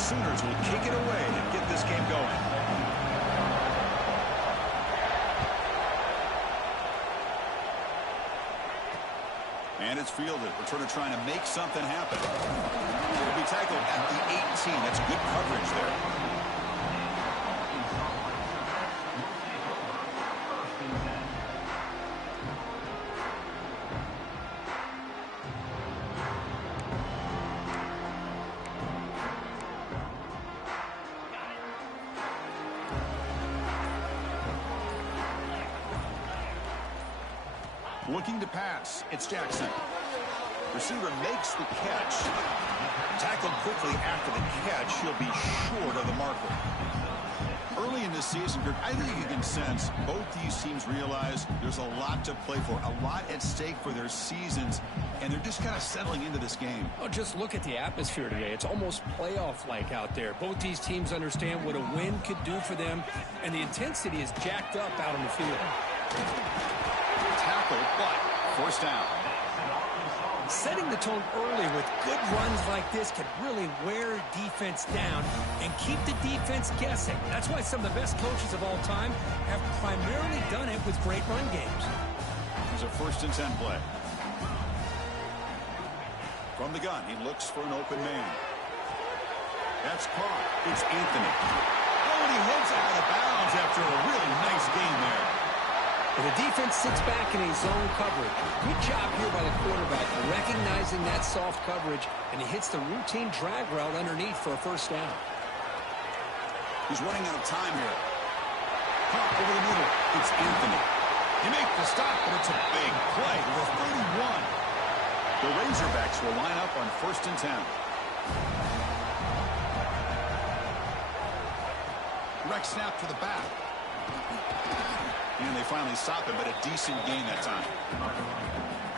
Sooners will kick it away to get this game going. And it's fielded. Returner trying to make something happen. It'll be tackled at the 18. That's good coverage there. Looking to pass. It's Jackson. Receiver makes the catch. Tackled quickly after the catch. He'll be short of the marker. Early in this season, Kirk, I think you can sense both these teams realize there's a lot to play for, a lot at stake for their seasons, and they're just kind of settling into this game. Oh, just look at the atmosphere today. It's almost playoff-like out there. Both these teams understand what a win could do for them, and the intensity is jacked up out on the field. Tackle, but forced down. Setting the tone early with good runs like this can really wear defense down and keep the defense guessing. That's why some of the best coaches of all time have primarily done it with great run games. There's a 1st and 10 play. From the gun, he looks for an open man. That's caught. It's Anthony. Oh, and he heads out of bounds after a really nice game there. And the defense sits back in a zone coverage. Good job here by the quarterback recognizing that soft coverage, and he hits the routine drag route underneath for a 1st down. He's running out of time here. Pop over the middle. It's Anthony. He makes the stop, but it's a big play to the 31. The Razorbacks will line up on 1st and 10. Direct snap to the back. And they finally stop it, but a decent gain that time.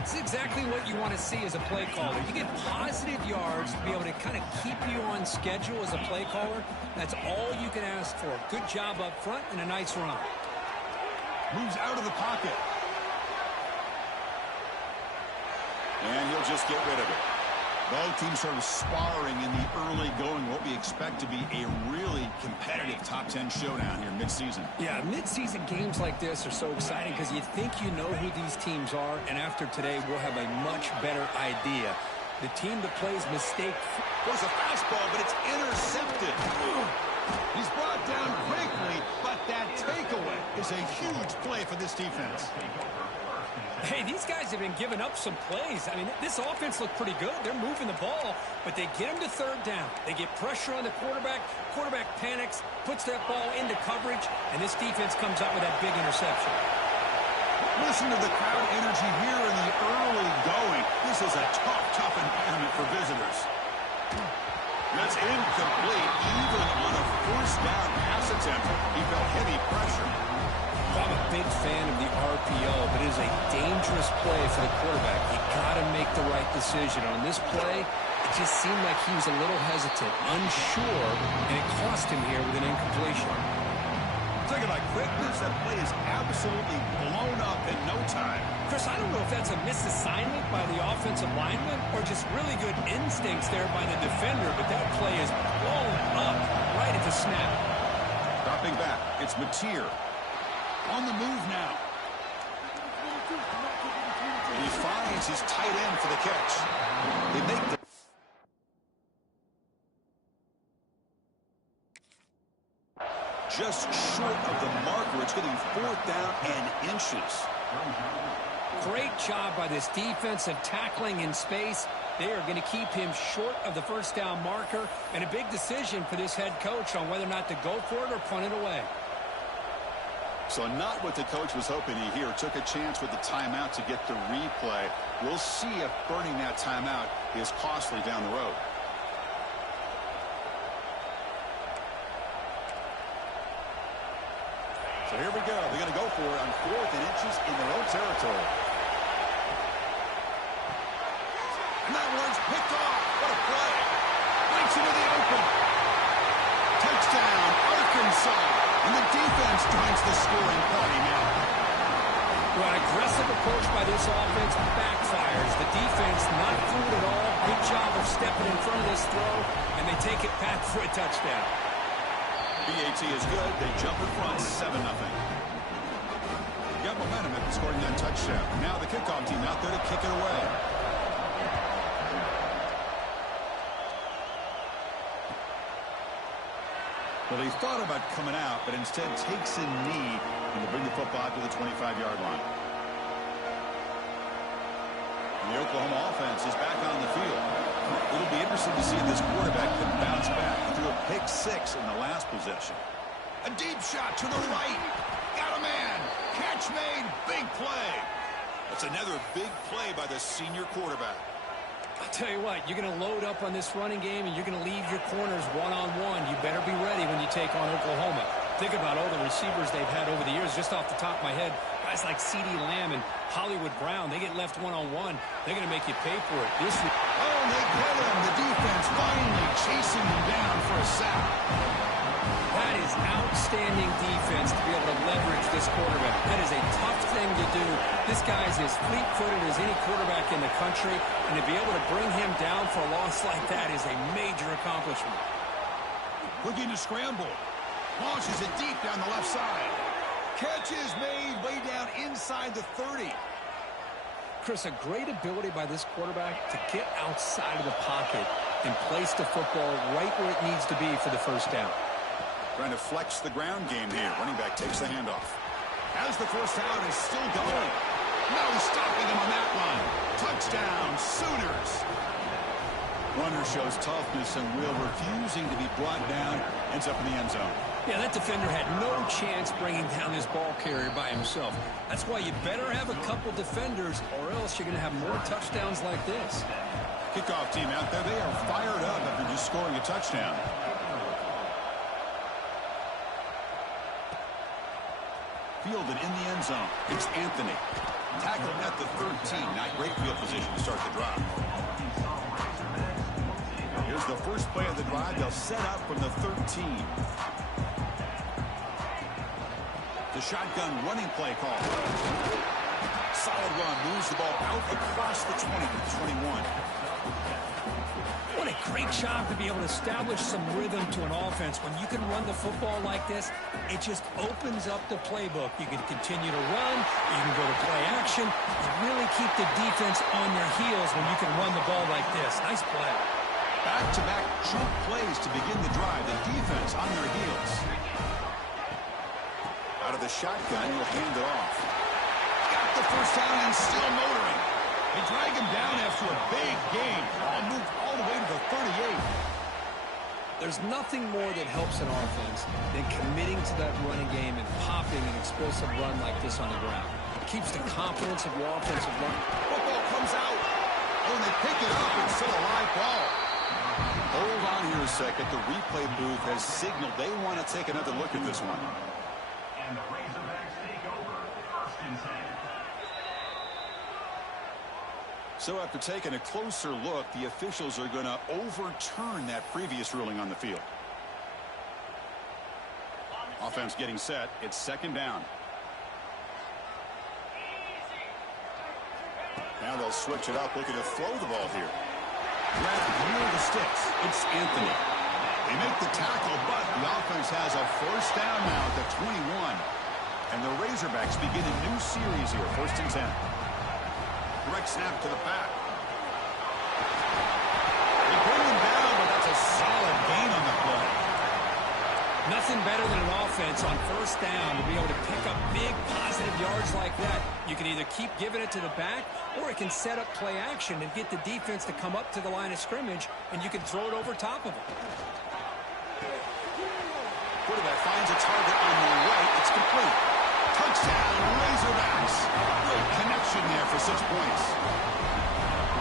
It's exactly what you want to see as a play caller. You get positive yards to be able to kind of keep you on schedule as a play caller. That's all you can ask for. Good job up front and a nice run. Moves out of the pocket. And he'll just get rid of it. Both teams sort of sparring in the early going, what we expect to be a really competitive top 10 showdown here mid-season. Yeah, mid-season games like this are so exciting because you think you know who these teams are, and after today we'll have a much better idea. The team that plays mistake goes a fastball, but it's intercepted. He's brought down quickly, but that takeaway is a huge play for this defense. Hey, these guys have been giving up some plays. I mean, this offense looked pretty good. They're moving the ball, but they get him to 3rd down. They get pressure on the quarterback. Quarterback panics, puts that ball into coverage, and this defense comes up with that big interception. Listen to the crowd energy here in the early going. This is a tough environment for visitors. That's incomplete. Even on a 1st down pass attempt, he felt heavy pressure. I'm a big fan of the RPO, but it is a dangerous play for the quarterback. You got to make the right decision. On this play, it just seemed like he was a little hesitant, unsure, and it cost him here with an incompletion. Talking about quickness, that play is absolutely blown up in no time. Chris, I don't know if that's a misassignment by the offensive lineman or just really good instincts there by the defender, but that play is blown up right at the snap. Dropping back, it's Mateer. On the move now. And he finds his tight end for the catch. They make the... Just short of the marker. It's getting 4th down and inches. Great job by this defensive tackling in space. They are going to keep him short of the 1st down marker. And a big decision for this head coach on whether or not to go for it or punt it away. So not what the coach was hoping to hear. Took a chance with the timeout to get the replay. We'll see if burning that timeout is costly down the road. So here we go. They're going to go for it on 4th and inches in their own territory. And that one's picked off. What a play. Breaks into the open. Touchdown, Arkansas. And the defense joins the scoring party now. Well, an aggressive approach by this offense backfires. The defense not through it at all. Good job of stepping in front of this throw, and they take it back for a touchdown. BAT is good. They jump in front 7-0. Got momentum after scoring that touchdown. Now the kickoff team out there to kick it away. Well, he thought about coming out, but instead takes a knee and will bring the football to the 25-yard line. And the Oklahoma offense is back on the field. It'll be interesting to see if this quarterback can bounce back. He threw a pick 6 in the last possession. A deep shot to the right. Got a man. Catch made. Big play. That's another big play by the senior quarterback. I'll tell you what, you're going to load up on this running game, and you're going to leave your corners one-on-one. You better be ready when you take on Oklahoma. Think about all the receivers they've had over the years. Just off the top of my head, guys like CeeDee Lamb and Hollywood Brown, they get left one-on-one. They're going to make you pay for it. They get him. The defense finally chasing him down for a sack. That is outstanding defense to be able to leverage this quarterback. That is a tough thing to do. This guy's as fleet-footed as any quarterback in the country, and to be able to bring him down for a loss like that is a major accomplishment. Looking to scramble. Launches it deep down the left side. Catch is made way down inside the 30. Chris, a great ability by this quarterback to get outside of the pocket and place the football right where it needs to be for the first down. Trying to flex the ground game here. Running back takes the handoff. As the first down is still going. No stopping him on that one. Touchdown, Sooners. Runner shows toughness and will, refusing to be brought down. Ends up in the end zone. Yeah, that defender had no chance bringing down this ball carrier by himself. That's why you better have a couple defenders, or else you're going to have more touchdowns like this. Kickoff team out there. They are fired up after just scoring a touchdown. Fielded in the end zone. It's Anthony. Tackled at the 13. Not great field position to start the drive. Here's the first play of the drive. They'll set up from the 13. The shotgun running play call. Solid run. Moves the ball out across the 20 to the 21. What a great job to be able to establish some rhythm to an offense. When you can run the football like this, it just opens up the playbook. You can continue to run. You can go to play action. You really keep the defense on their heels when you can run the ball like this. Nice play. Back-to-back jump plays to begin the drive. The defense on their heels. Out of the shotgun, he'll hand it off. Got the first down and still motoring. They drag him down after a big gain. Ball moved all the way to the 38. There's nothing more that helps an offense than committing to that running game and popping an explosive run like this on the ground. It keeps the confidence of your offensive line. Football comes out. Oh, and they pick it up. It's still a live ball. Hold on here a second. The replay booth has signaled they want to take another look at this one. And the Razorbacks take over 1st and 10. So after taking a closer look, the officials are going to overturn that previous ruling on the field. Offense getting set. It's 2nd down. Now they'll switch it up, looking to throw the ball here. Wrapped near the sticks. It's Anthony. They make the tackle, but the offense has a first down now at the 21. And the Razorbacks begin a new series here, 1st and 10. Direct snap to the back. They bring him down, but that's a solid gain on the play. Nothing better than an offense on 1st down to be able to pick up big positive yards like that. You can either keep giving it to the back, or it can set up play action and get the defense to come up to the line of scrimmage, and you can throw it over top of them. Quarterback finds a target on the right. It's complete. Touchdown, Razorbacks. Great connection there for 6 points.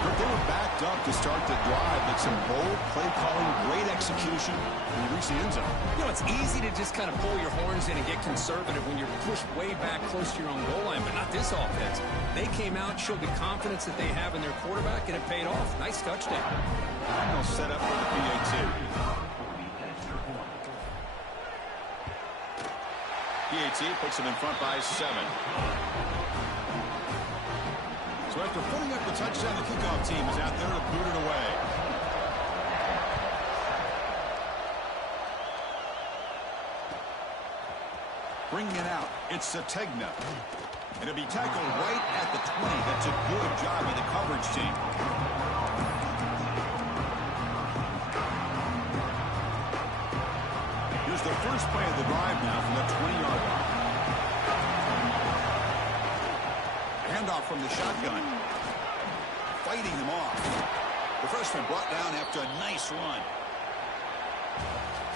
They were backed up to start the drive, but some bold play calling, great execution, and you reach the end zone. You know, it's easy to just kind of pull your horns in and get conservative when you're pushed way back close to your own goal line, but not this offense. They came out, showed the confidence that they have in their quarterback, and it paid off. Nice touchdown. They'll set up for the PAT. PAT puts them in front by 7. So after putting up the touchdown, the kickoff team is out there to boot it away. Bringing it out, it's Sategna. And it'll be tackled right at the 20. That's a good job by the coverage team. Here's the first play of the drive now from the 20-yard line. Handoff from the shotgun. Fighting him off. The freshman brought down after a nice run.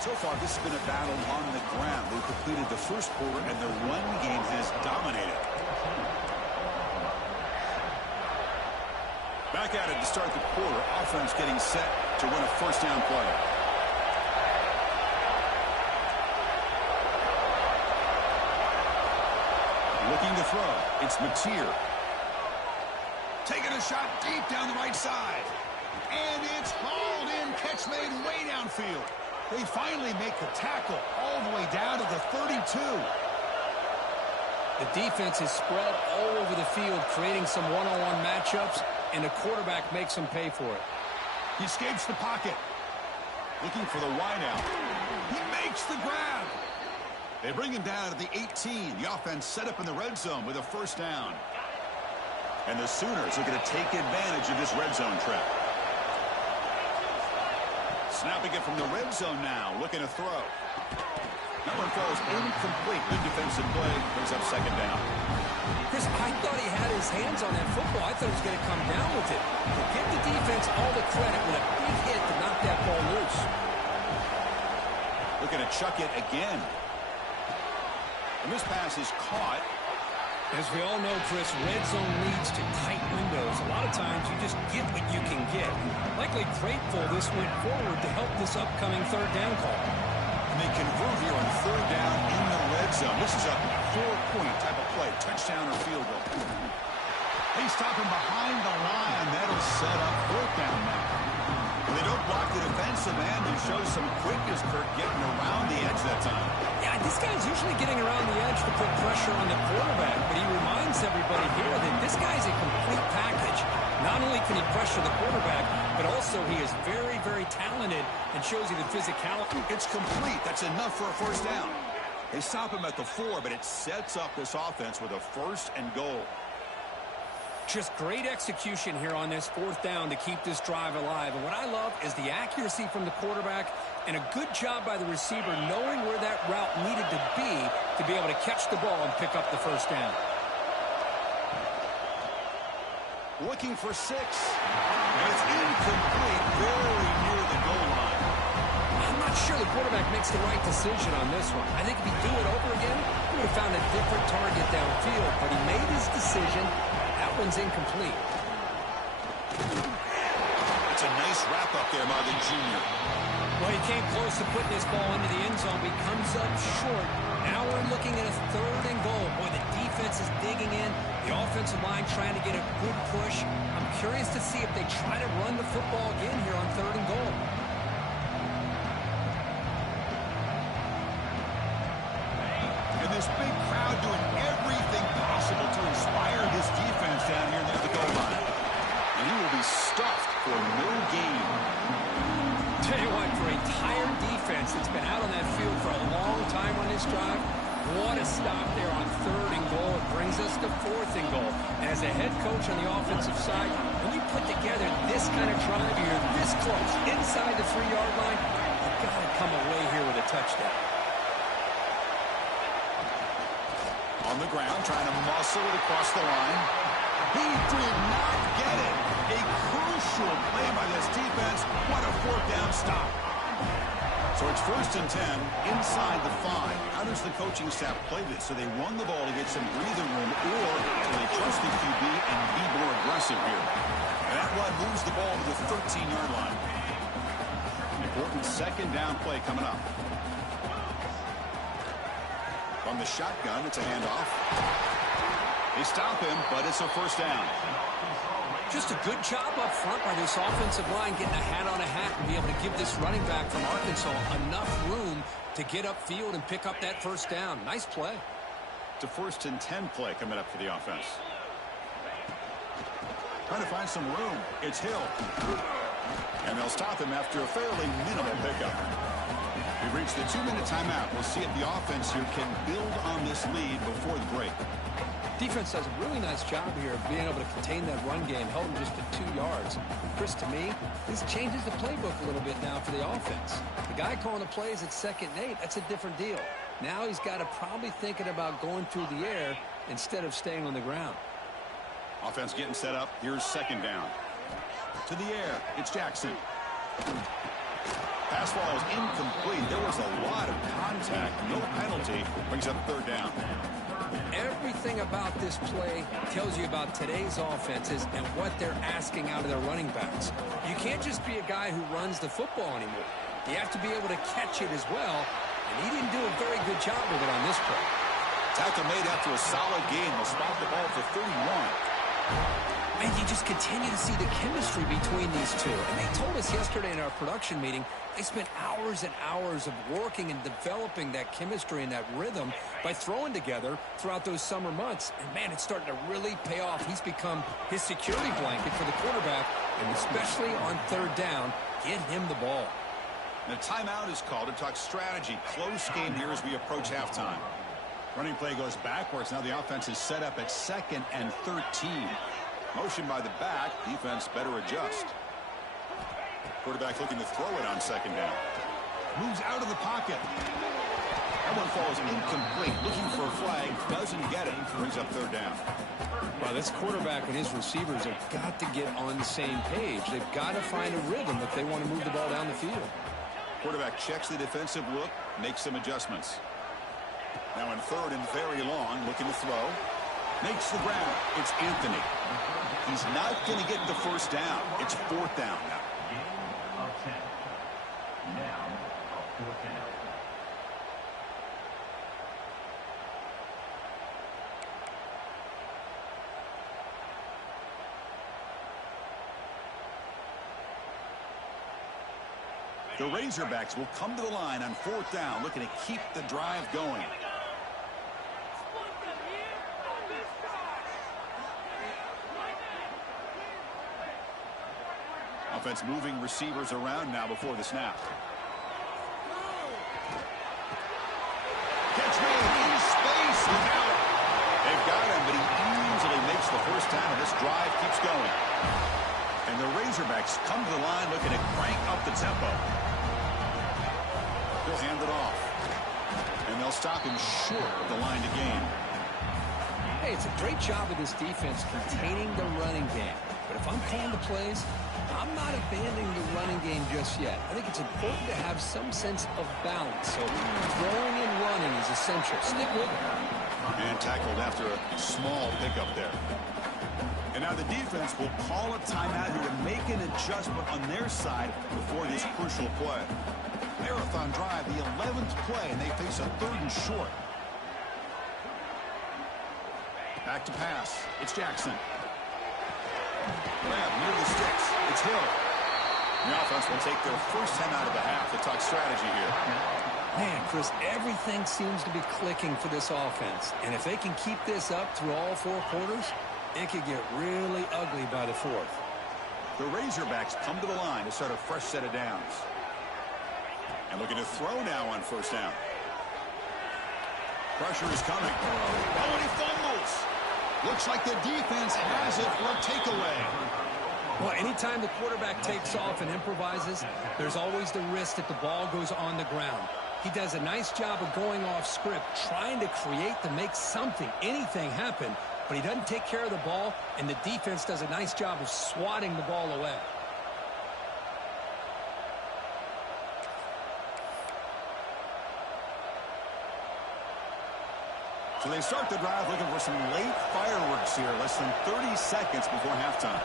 So far, this has been a battle on the ground. They've completed the first quarter, and their run game has dominated. Back at it to start the quarter. Offense getting set to run a first down play. Looking to throw. It's Mateer. Taking a shot deep down the right side. And it's hauled in. Catch made way downfield. They finally make the tackle all the way down to the 32. The defense is spread all over the field, creating some one-on-one matchups, and the quarterback makes them pay for it. He escapes the pocket. Looking for the wideout. He makes the grab. They bring him down at the 18. The offense set up in the red zone with a first down. And the Sooners are going to take advantage of this red zone trap. Snapping it from the red zone now, looking to throw. That one falls incomplete. Good defensive play, brings up second down. Chris, I thought he had his hands on that football. I thought he was going to come down with it. But give the defense all the credit with a big hit to knock that ball loose. Looking to chuck it again. And this pass is caught. As we all know, Chris, red zone leads to tight windows. A lot of times you just get what you can get. Likely grateful this went forward to help this upcoming third down call. And they convert here on third down in the red zone. This is a 4-point type of play, touchdown or field goal. They stop him behind the line. That'll set up fourth down now. They don't block the defensive end. He shows some quickness, Kirk, getting around the edge that time. Yeah, this guy's usually getting around the edge to put pressure on the quarterback, but he reminds everybody here that this guy's a complete package. Not only can he pressure the quarterback, but also he is very, very talented and shows you the physicality. It's complete. That's enough for a first down. They stop him at the 4, but it sets up this offense with a first and goal. Just great execution here on this fourth down to keep this drive alive. And what I love is the accuracy from the quarterback and a good job by the receiver knowing where that route needed to be able to catch the ball and pick up the first down. Looking for 6. And it's incomplete, very near the goal line. I'm not sure the quarterback makes the right decision on this one. I think if he'd do it over again, he would have found a different target downfield. But he made his decision. That one's incomplete. That's a nice wrap up there by the junior. Well, he came close to putting this ball into the end zone, but he comes up short. Now we're looking at a third and goal. Boy, the defense is digging in. The offensive line trying to get a good push. I'm curious to see if they try to run the football again here on third and goal. And this big crowd doing everything possible to inspire this defense down here near the goal line. And he will be stuffed for no gain. Tell you what, for a tired defense that's been out on that field for a long time on this drive, what a stop there on third and goal. It brings us to fourth and goal. And as a head coach on the offensive side, when you put together this kind of drive, you're this close, inside the 3-yard line, you've got to come away here with a touchdown. On the ground, trying to muscle it across the line. He did not get it. A crucial play by this defense. What a fourth down stop. So it's first and 10 inside the 5. How does the coaching staff play this? So they run the ball to get some breathing room, or do they trust the QB and be more aggressive here? And that run moves the ball to the 13-yard line. An important second down play coming up. From the shotgun, it's a handoff. They stop him, but it's a first down. Just a good job up front by this offensive line, getting a hat on a hat and be able to give this running back from Arkansas enough room to get upfield and pick up that first down. Nice play. It's a first and 10 play coming up for the offense. Trying to find some room. It's Hill. And they'll stop him after a fairly minimal pickup. We've reached the 2-minute timeout. We'll see if the offense here can build on this lead before the break. Defense does a really nice job here of being able to contain that run game, held him just to 2 yards. Chris, to me, this changes the playbook a little bit now for the offense. The guy calling the plays at 2nd and 8, that's a different deal. Now he's got to probably thinking about going through the air instead of staying on the ground. Offense getting set up. Here's 2nd down. To the air. It's Jackson. Pass ball is incomplete. There was a lot of contact. No penalty. Brings up 3rd down. Everything about this play tells you about today's offenses and what they're asking out of their running backs. You can't just be a guy who runs the football anymore. You have to be able to catch it as well, and he didn't do a very good job with it on this play. Tackle made after a solid game. They'll spot the ball for 31. And you just continue to see the chemistry between these two. And they told us yesterday in our production meeting, they spent hours and hours of working and developing that chemistry and that rhythm by throwing together throughout those summer months. And, man, it's starting to really pay off. He's become his security blanket for the quarterback, and especially on 3rd down, get him the ball. The timeout is called to talk strategy. Close game here as we approach halftime. Running play goes backwards. Now the offense is set up at 2nd and 13. Motion by the back. Defense better adjust. Quarterback looking to throw it on 2nd down. Moves out of the pocket. That one falls incomplete. Looking for a flag. Doesn't get it. Brings up 3rd down. Well, this quarterback and his receivers have got to get on the same page. They've got to find a rhythm if they want to move the ball down the field. Quarterback checks the defensive look. Makes some adjustments. Now in 3rd and very long. Looking to throw. Makes the ground. It's Anthony. He's not going to get the 1st down. It's 4th down now. The Razorbacks will come to the line on 4th down, looking to keep the drive going. Offense moving receivers around now before the snap. Catch me in space. Look out. They've got him, but he easily makes the 1st down, and this drive keeps going. And the Razorbacks come to the line looking to crank up the tempo. He'll hand it off. And they'll stop him short of the line to gain. Hey, it's a great job of this defense containing the running game. But if I'm calling the plays, I'm not abandoning the running game just yet. I think it's important to have some sense of balance. So throwing and running is essential. Stick with it. And tackled after a small pickup there. And now the defense will call a timeout here to make an adjustment on their side before this crucial play. Marathon drive, the 11th play, and they face a 3rd and short. Back to pass. It's Jackson. Grab near the sticks. It's Hill. The offense will take their 1st time out of the half to talk strategy here. Man, Chris, everything seems to be clicking for this offense. And if they can keep this up through all 4 quarters, it could get really ugly by the 4th. The Razorbacks come to the line to start a fresh set of downs. And looking to throw now on 1st down. Pressure is coming. Oh, and he fumbles. Looks like the defense has it for a takeaway. Well, anytime the quarterback takes off and improvises, there's always the risk that the ball goes on the ground. He does a nice job of going off script, trying to create to make something, anything happen, but he doesn't take care of the ball, and the defense does a nice job of swatting the ball away. So they start the drive looking for some late fireworks here, less than 30 seconds before halftime.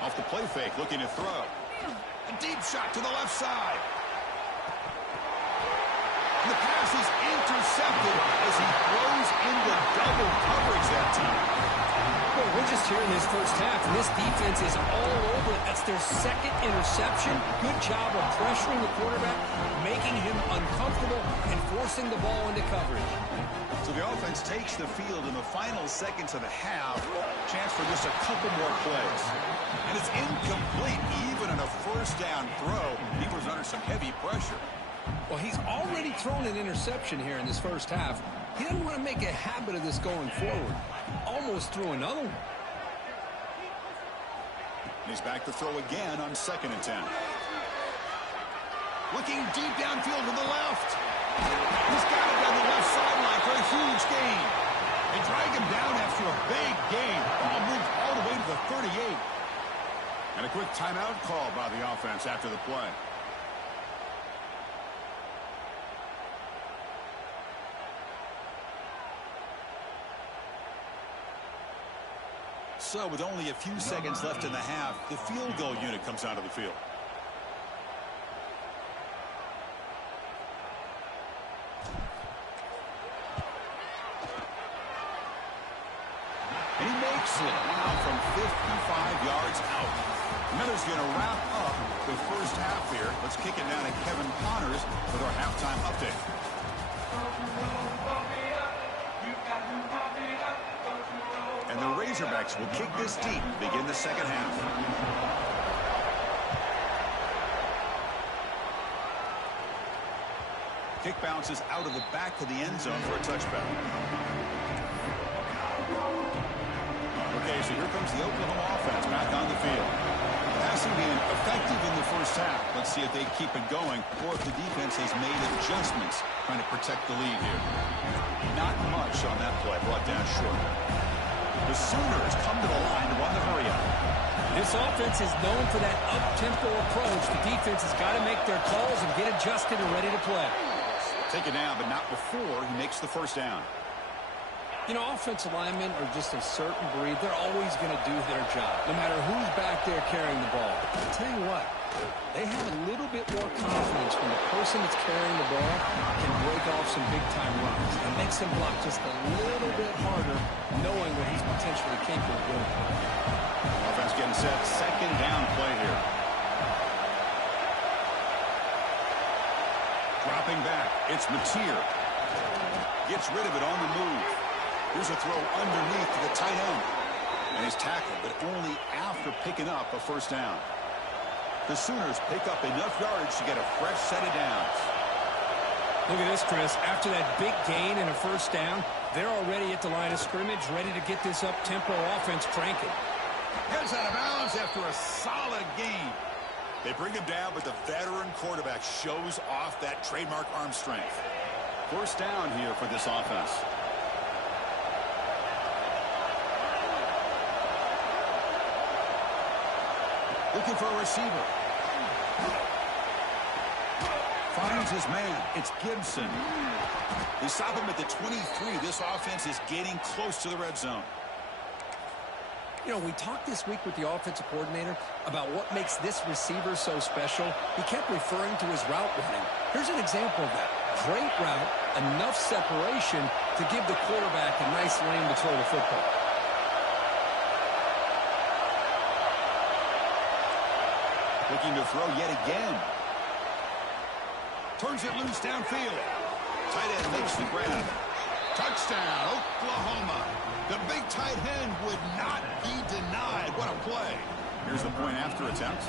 Off the play fake, looking to throw. A deep shot to the left side. And the pass is intercepted as he throws into double coverage that time. Well, we're just here in this 1st half, and this defense is all over it. That's their 2nd interception. Good job of pressuring the quarterback, making him uncomfortable, and forcing the ball into coverage. So the offense takes the field in the final seconds of the half. Chance for just a couple more plays. And it's incomplete. Even on a 1st down throw, he was under some heavy pressure. Well, he's already thrown an interception here in this first half. He doesn't want to make a habit of this going forward. Almost threw another one. He's back to throw again on 2nd and 10. Looking deep downfield to the left. He's got it down the left sideline for a huge gain. They drag him down after a big gain. Ball moved all the way to the 38. And a quick timeout call by the offense after the play. So with only a few seconds left in the half, the field goal unit comes out of the field. And he makes it now from 55 yards out. Miller's going to wrap up the first half here. Let's kick it down to Kevin Connors with our halftime update. And the Razorbacks will kick this deep, begin the second half. Kick bounces out of the back of the end zone for a touchback. Okay, so here comes the Oklahoma offense back on the field. Passing being effective in the first half. Let's see if they keep it going or if the defense has made adjustments trying to protect the lead here. Not much on that play, brought down short. The Sooners come to the line to run the hurry-up. This offense is known for that up-tempo approach. The defense has got to make their calls and get adjusted and ready to play. Take it down, but not before he makes the first down. You know, offensive linemen are just a certain breed. They're always going to do their job, no matter who's back there carrying the ball. I'll tell you what, they have a little bit more confidence when the person that's carrying the ball can break off some big-time runs. It makes them block just a little bit harder, knowing what he's potentially capable of doing. Offense getting set, second down play here. Dropping back, it's Mateer. Gets rid of it on the move. Here's a throw underneath to the tight end. And he's tackled, but only after picking up a first down. The Sooners pick up enough yards to get a fresh set of downs. Look at this, Chris. After that big gain and a first down, they're already at the line of scrimmage, ready to get this up-tempo offense cranking. Gets out of bounds after a solid gain. They bring him down, but the veteran quarterback shows off that trademark arm strength. First down here for this offense. Looking for a receiver. Finds his man. It's Gibson. They stop him at the 23. This offense is getting close to the red zone. You know, we talked this week with the offensive coordinator about what makes this receiver so special. He kept referring to his route running. Here's an example of that. Great route, enough separation to give the quarterback a nice lane to throw the football. Looking to throw yet again. Turns it loose downfield. Tight end makes the grab. Touchdown, Oklahoma. The big tight end would not be denied. What a play. Here's the point after attempt.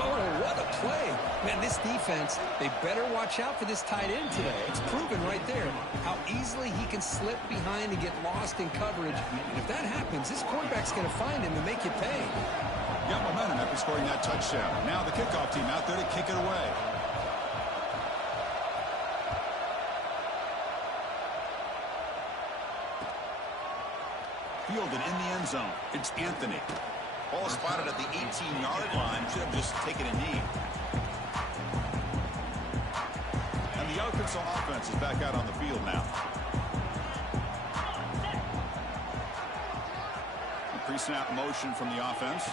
Oh, what a play. Man, this defense, they better watch out for this tight end today. It's proven right there how easily he can slip behind and get lost in coverage. And if that happens, this quarterback's going to find him and make you pay. Got momentum after scoring that touchdown. Now the kickoff team out there to kick it away. Fielded in the end zone. It's Anthony. Ball spotted at the 18-yard line. Should have just taken a knee. And the Arkansas offense is back out on the field now. Pre-snap motion from the offense.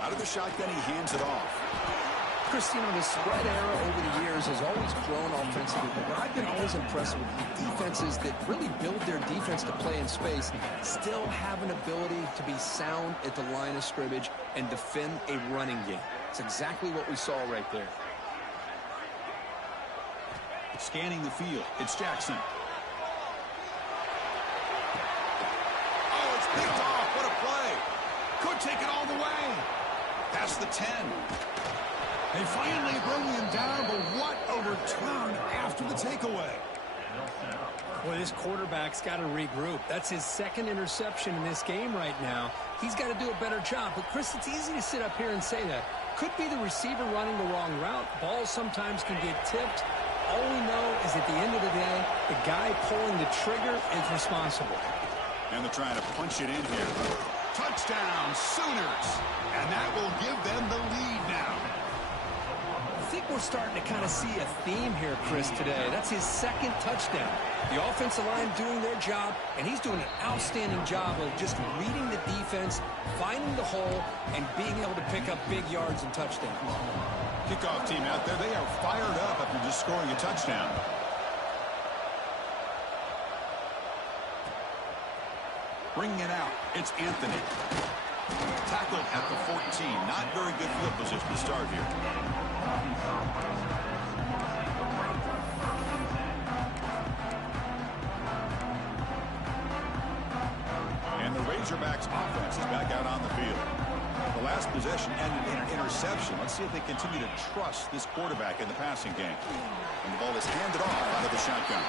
Out of the shotgun, he hands it off. Christine, the spread era over the years has always grown offensively, but what I've been always impressed with defenses that really build their defense to play in space still have an ability to be sound at the line of scrimmage and defend a running game. It's exactly what we saw right there. Scanning the field, it's Jackson. Oh, it's picked off. What a play. Could take it all the way. Past the 10. They finally bring him down, but what a return after the takeaway. Well, this quarterback's got to regroup. That's his second interception in this game right now. He's got to do a better job. But, Chris, it's easy to sit up here and say that. Could be the receiver running the wrong route. Balls sometimes can get tipped. All we know is at the end of the day, the guy pulling the trigger is responsible. And they're trying to punch it in here. Touchdown, Sooners. And that will give them the lead now. I think we're starting to kind of see a theme here, Chris, today. That's his second touchdown. The offensive line doing their job, and he's doing an outstanding job of just reading the defense, finding the hole, and being able to pick up big yards and touchdowns. Kickoff team out there, they are fired up after just scoring a touchdown. Bringing it out, it's Anthony. Tackled at the 14. Not very good field position to start here. And the Razorbacks offense is back out on the field. The last possession ended in an interception. Let's see if they continue to trust this quarterback in the passing game. And the ball is handed off out of the shotgun.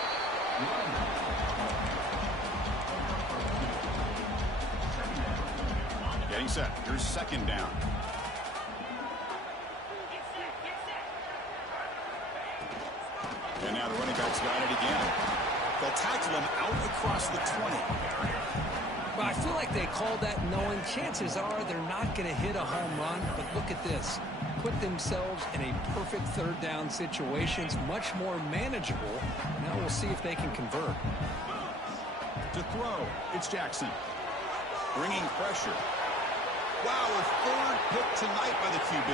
Getting set. Here's second down. And now the running back's got it again. They'll tackle him out across the 20. Well, I feel like they called that knowing chances are they're not going to hit a home run. But look at this. Put themselves in a perfect third down situation. It's much more manageable. Now we'll see if they can convert. To throw, it's Jackson. Bringing pressure. Wow, a third pick tonight by the QB.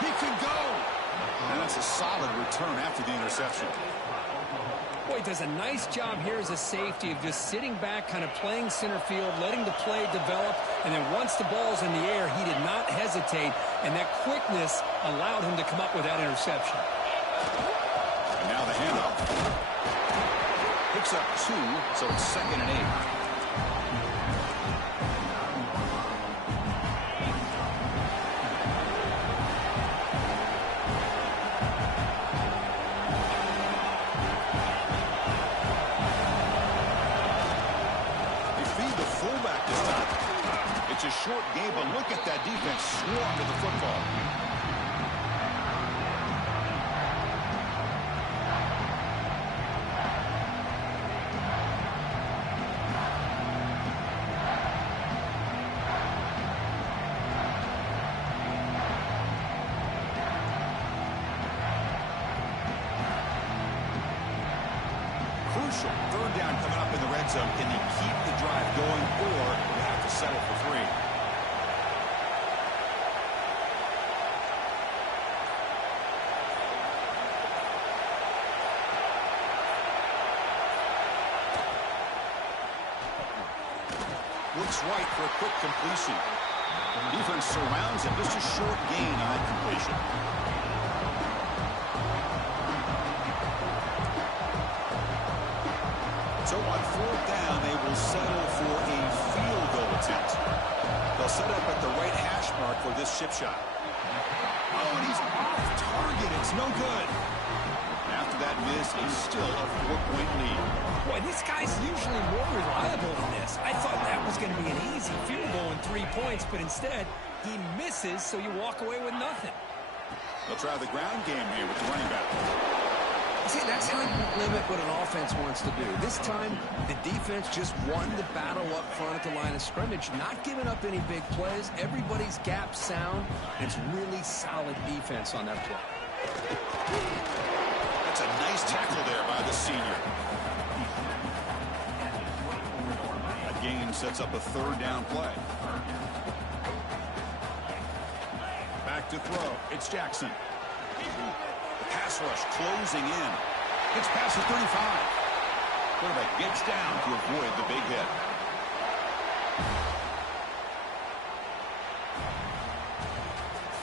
He can go. And that's a solid return after the interception. Boy, he does a nice job here as a safety of just sitting back, kind of playing center field, letting the play develop, and then once the ball's in the air, he did not hesitate, and that quickness allowed him to come up with that interception. And now the handoff. Picks up 2, so it's 2nd and 8. It's a short game, but look at that defense swarm to the football. Crucial. Third down coming up in the red zone. Can they keep the drive going, or they have to settle for 3? Looks right for a quick completion. Defense surrounds him. Just a short gain on that completion. So on 4th down, they will settle for a field goal attempt. They'll set up at the right hash mark for this chip shot. Oh, and he's off target. It's no good. After that miss, it's still a 4-point lead. Boy, this guy's usually more reliable than this. I thought that was going to be an easy field goal in 3 points, but instead, he misses, so you walk away with nothing. They'll try the ground game here with the running back. See, that's how you limit what an offense wants to do. This time, the defense just won the battle up front at the line of scrimmage, not giving up any big plays. Everybody's gap sound. It's really solid defense on that play. That's a nice tackle there by the senior. That gain sets up a 3rd down play. Back to throw. It's Jackson. Pass rush closing in. Gets past the 35. Quarterback gets down to avoid the big hit.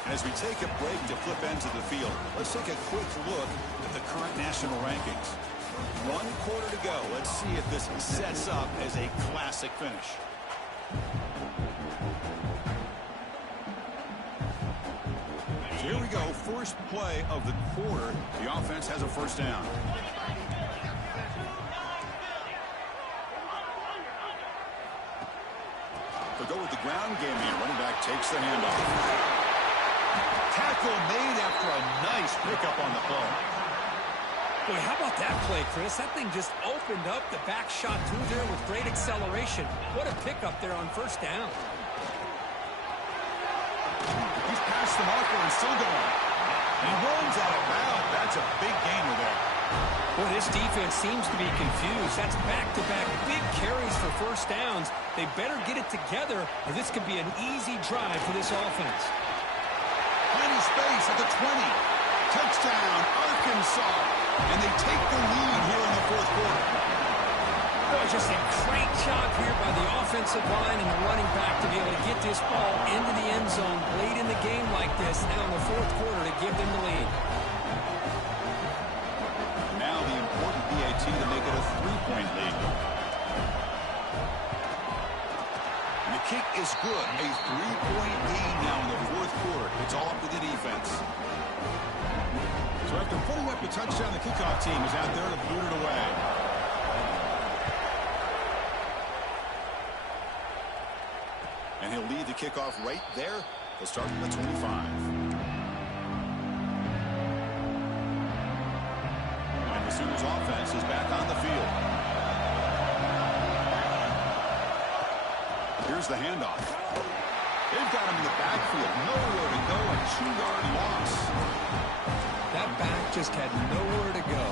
And as we take a break to flip ends of the field, let's take a quick look at the current national rankings. 1 quarter to go. Let's see if this sets up as a classic finish. Here we go, first play of the quarter. The offense has a first down. They'll go with the ground game here. Running back takes the handoff. Tackle made after a nice pickup on the play. Boy, how about that play, Chris? That thing just opened up. The back shot through there with great acceleration. What a pickup there on first down. He's past the marker and still going. He runs out of bounds. That's a big gainer there. Boy, this defense seems to be confused. That's back-to-back big carries for first downs. They better get it together, or this could be an easy drive for this offense. Plenty space at the 20. Touchdown, Arkansas. And they take the lead here in the fourth quarter. Boy, just a great job here by the offensive line and the running back to be able to get this ball into the end zone late in the game like this, now in the fourth quarter, to give them the lead. Now the important PAT to make it a 3-point lead. And the kick is good. A 3-point lead now in the fourth quarter. It's all up to the defense. So after putting up the touchdown, the kickoff team is out there to boot it away. And he'll lead the kickoff right there. They'll start from the 25. And the Sooners offense is back on the field. Here's the handoff. They've got him in the backfield. Nowhere to go. A 2-yard loss. That back just had nowhere to go.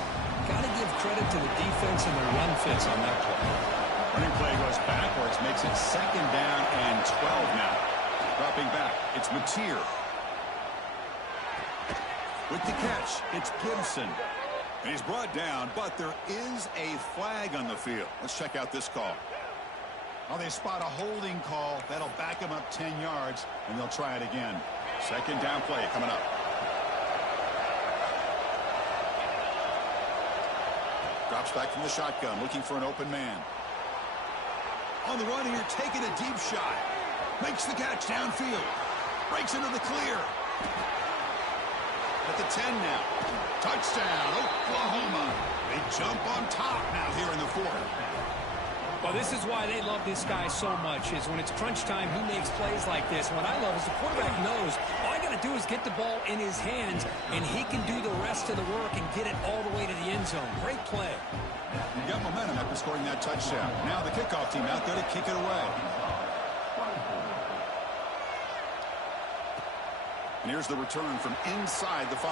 Got to give credit to the defense and the run fits on that play. Running play goes backwards, makes it second down and 12 now. Dropping back, it's Mateer. With the catch, it's Gibson. And he's brought down, but there is a flag on the field. Let's check out this call. Oh, they spot a holding call. That'll back him up 10 yards, and they'll try it again. Second down play coming up. Drops back from the shotgun, looking for an open man. On the run here, taking a deep shot. Makes the catch downfield. Breaks into the clear. At the 10 now. Touchdown, Oklahoma. They jump on top now here in the fourth. Well, this is why they love this guy so much, is when it's crunch time, he makes plays like this. What I love is the quarterback knows all I got to do is get the ball in his hands, and he can do the rest of the work and get it all the way to the end zone. Great play. You got momentum after scoring that touchdown. Now the kickoff team out there to kick it away. And here's the return from inside the 5.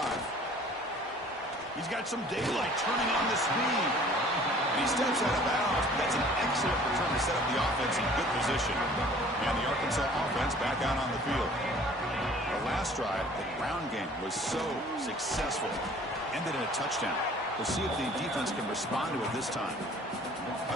He's got some daylight turning on the speed. And he steps out of bounds. That's an excellent return to set up the offense in good position. And the Arkansas offense back out on the field. The last drive, the ground game was so successful. Ended in a touchdown. We'll see if the defense can respond to it this time.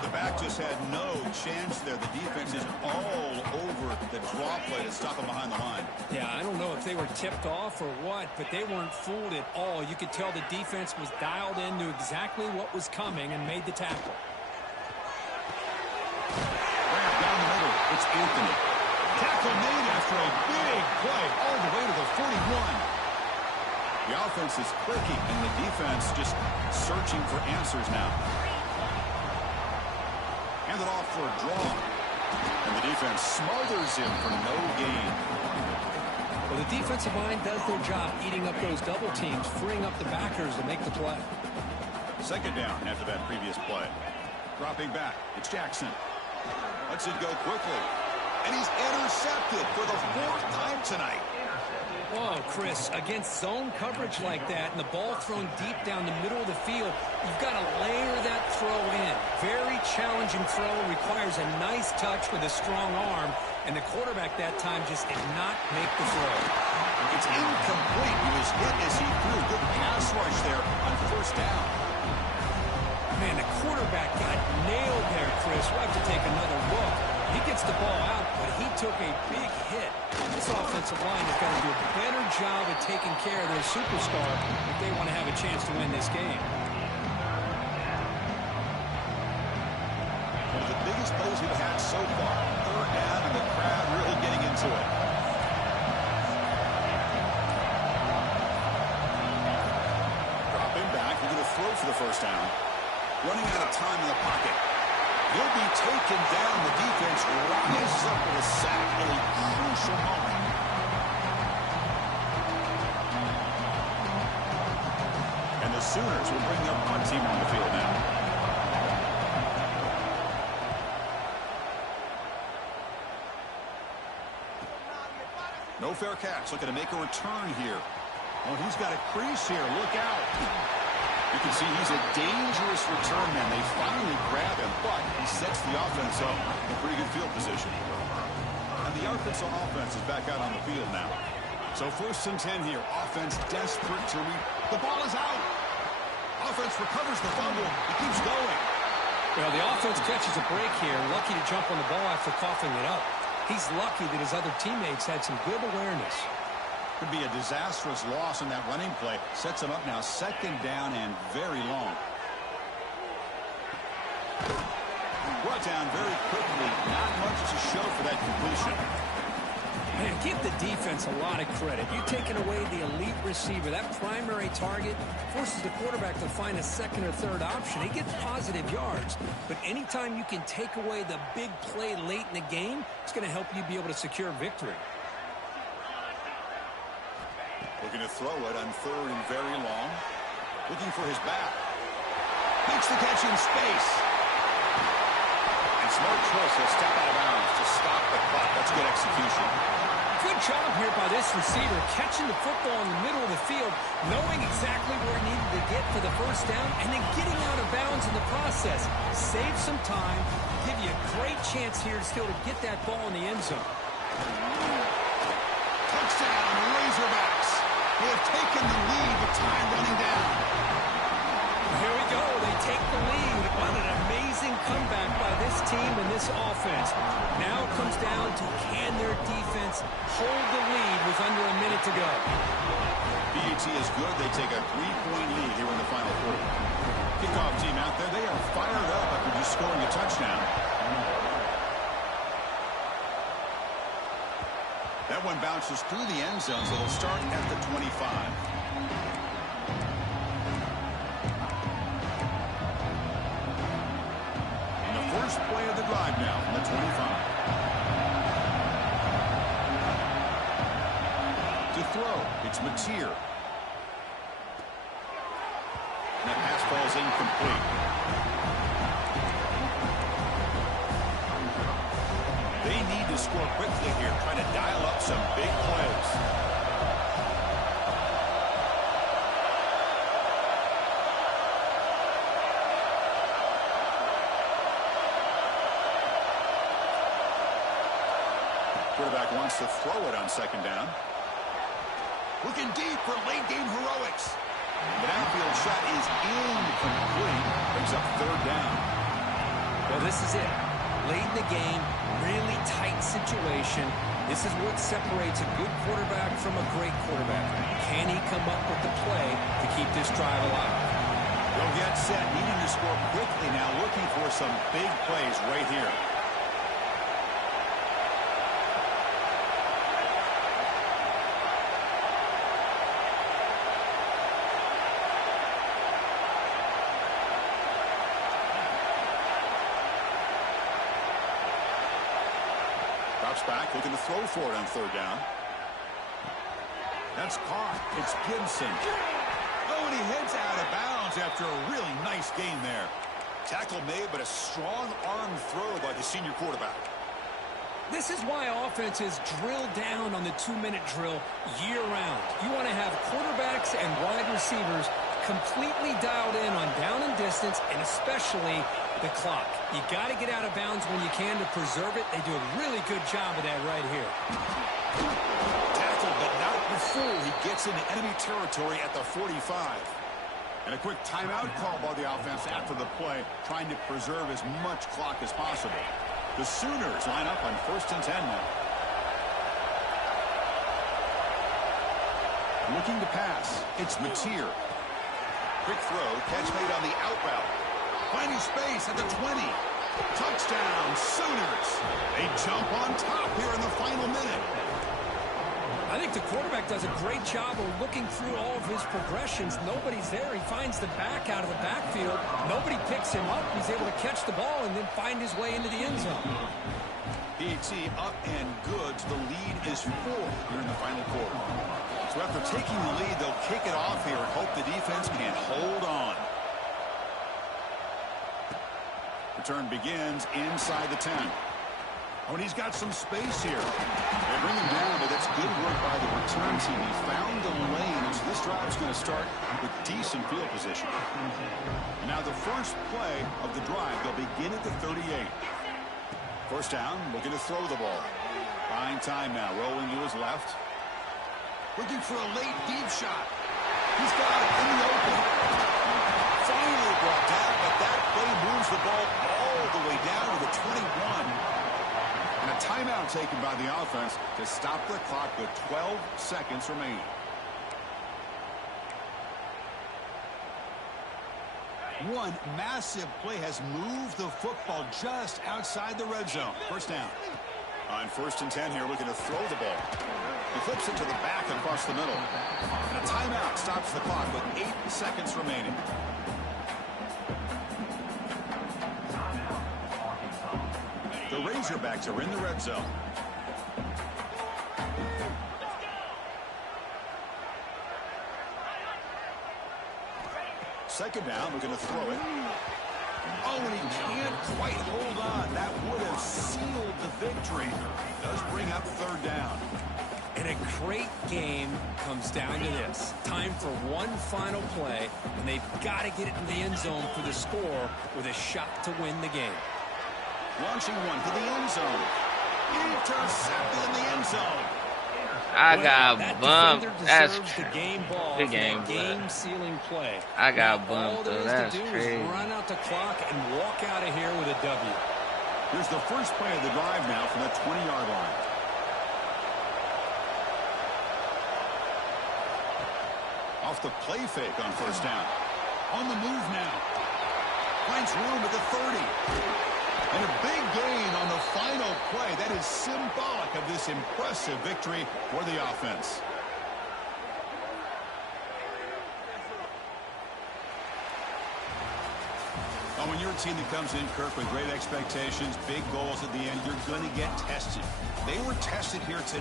The back just had no chance there. The defense is all over the draw play to stop him behind the line. Yeah, I don't know if they were tipped off or what, but they weren't fooled at all. You could tell the defense was dialed in, knew exactly what was coming, and made the tackle. Down the middle, it's Anthony. Tackle made after a big play all the way to the 41. The offense is clicking, and the defense just searching for answers now. Handed off for a draw. And the defense smothers him for no gain. Well, the defensive line does their job eating up those double teams, freeing up the backers to make the play. Second down after that previous play. Dropping back, it's Jackson. Lets it go quickly. And he's intercepted for the 4th time tonight. Oh, Chris, against zone coverage like that and the ball thrown deep down the middle of the field, you've got to layer that throw in. Very challenging throw, requires a nice touch with a strong arm, and the quarterback that time just did not make the throw. It's incomplete. He was hit as he threw. Good pass rush there on first down. Man, the quarterback got nailed there, Chris. We'll have to take another look. He gets the ball out, but he took a big hit. This offensive line has got to do a better job of taking care of their superstar if they want to have a chance to win this game. One of the biggest plays we've had so far. Third down, and the crowd really getting into it. for the first down. Running out of time in the pocket. He'll be taken down. The defense rises up with a sack at a crucial moment. And the Sooners will bring their punt team on the field now. No fair catch. Looking to make a return here. Oh, he's got a crease here. Look out. You can see he's a dangerous return man. They finally grab him, but he sets the offense up in a pretty good field position. And the Arkansas offense is back out on the field now. So 1st and 10 here. Offense desperate to read. The ball is out. Offense recovers the fumble. He keeps going. Well, the offense catches a break here. Lucky to jump on the ball after coughing it up. He's lucky that his other teammates had some good awareness. Could be a disastrous loss in that running play. Sets him up now 2nd down and very long. Brought down very quickly. Not much to show for that completion. Man, give the defense a lot of credit. You're taking away the elite receiver. That primary target forces the quarterback to find a 2nd or 3rd option. He gets positive yards. But anytime you can take away the big play late in the game, it's going to help you be able to secure victory. Looking to throw it on 3rd and very long. Looking for his back. Makes the catch in space. And smart choice. He'll step out of bounds to stop the clock. That's good execution. Good job here by this receiver, catching the football in the middle of the field, knowing exactly where he needed to get for the 1st down, and then getting out of bounds in the process. Save some time, give you a great chance here still to get that ball in the end zone. Touchdown, Razorbacks. They have taken the lead with time running down. Here we go. They take the lead. What an amazing comeback by this team and this offense. Now it comes down to can their defense hold the lead with under a minute to go. BAT is good. They take a 3-point lead here in the final quarter. Kickoff team out there. They are fired up after just scoring a touchdown. That one bounces through the end zone, so they'll start at the 25. First play of the drive now from the 25. To throw, it's Mateer. And that pass falls incomplete. They need to score quickly here, trying to dial up some big plays. Quarterback wants to throw it on 2nd down. Looking deep for late game heroics. The downfield shot is incomplete. Brings up 3rd down. Well, this is it. Late in the game, really tight situation. This is what separates a good quarterback from a great quarterback. Can he come up with the play to keep this drive alive? They'll get set, needing to score quickly now, looking for some big plays right here. Back, looking to throw for it on 3rd down. That's caught. It's Gibson. Oh, and he heads out of bounds after a really nice game there. Tackle made, but a strong arm throw by the senior quarterback. This is why offenses drill down on the 2-minute drill year-round. You want to have quarterbacks and wide receivers completely dialed in on down and distance, and especially the clock. You got to get out of bounds when you can to preserve it. They do a really good job of that right here. Tackled, but not before he gets into enemy territory at the 45. And a quick timeout call by the offense after the play, trying to preserve as much clock as possible. The Sooners line up on 1st and 10 now. Looking to pass. It's Mateer. Quick throw, catch made on the out route. Finding space at the 20. Touchdown, Sooners. They jump on top here in the final minute. I think the quarterback does a great job of looking through all of his progressions. Nobody's there. He finds the back out of the backfield. Nobody picks him up. He's able to catch the ball and then find his way into the end zone. PAT up and good. The lead is 4 here in the final quarter. So after taking the lead, they'll kick it off here and hope the defense can hold on. Return begins inside the 10. Oh, and he's got some space here. They bring him down, but that's good work by the return team. He found the lane, so this drive's going to start with decent field position. And now the first play of the drive, they'll begin at the 38. First down, looking to throw the ball. Buying time now, rolling to his left. Looking for a late deep shot. He's got it in the open. Finally brought down, but that play moves the ball all the way down to the 21. And a timeout taken by the offense to stop the clock with 12 seconds remaining. One massive play has moved the football just outside the red zone. First down. On 1st and 10 here, looking to throw the ball. He flips it to the back across the middle. And a timeout stops the clock with 8 seconds remaining. The Razorbacks are in the red zone. Second down, we're going to throw it. Oh, and he can't quite hold on. That would have sealed the victory. Does bring up 3rd down. And a great game comes down to this. Time for one final play, and they've got to get it in the end zone for the score with a shot to win the game. Launching one to the end zone. Intercepted in the end zone. I got bumped. That's the game ball. Good game, game-sealing play. I got bumped, though. That's all there is crazy. to do is run out the clock and walk out of here with a W. Here's the first play of the drive now from the 20-yard line. Off the play fake on first down. On the move now. Finds room at the 30. And a big gain on the final play. That is symbolic of this impressive victory for the offense. Oh, when you're a team that comes in, Kirk, with great expectations, big goals at the end, you're going to get tested. They were tested here today.